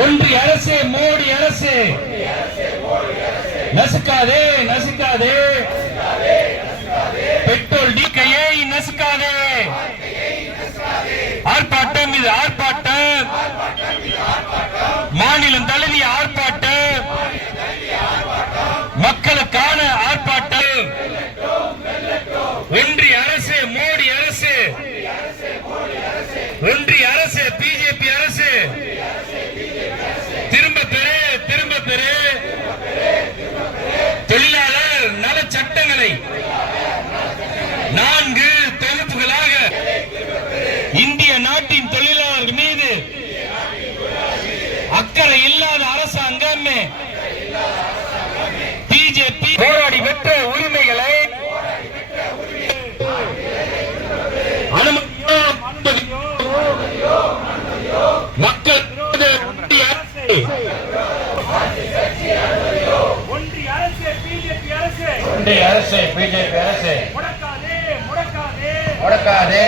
ஒன்றிய அரசு மோடி அரசு நசுக்காதே நசுக்காதே, பெட்ரோல் டீக்கையை நசுக்காதே. ஆர்ப்பாட்டம் இது ஆர்ப்பாட்டம், மாநிலம் தழுவிய ஆர்ப்பாட்டம், மக்களுக்கான ஆர்ப்பாட்டம். ஒன்றிய அரசு மோடி அரசு, ஒன்றிய அரசு பிஜேபி அரசு திரும்ப பெறு திரும்ப பெறு. தொழிலாளர் நல சட்டங்களை 4 தொகுப்புகளாக இந்திய நாட்டின் தொழிலாளர்கள் மீது அக்கறை இல்லாத அரசாங்கம் பிஜேபி போராடி பெற்ற உரிமைகளை மக்கள் ஒன்றிய அரசு பிஜேபி அரசு முடக்காதே முடக்காதே முடக்காதே.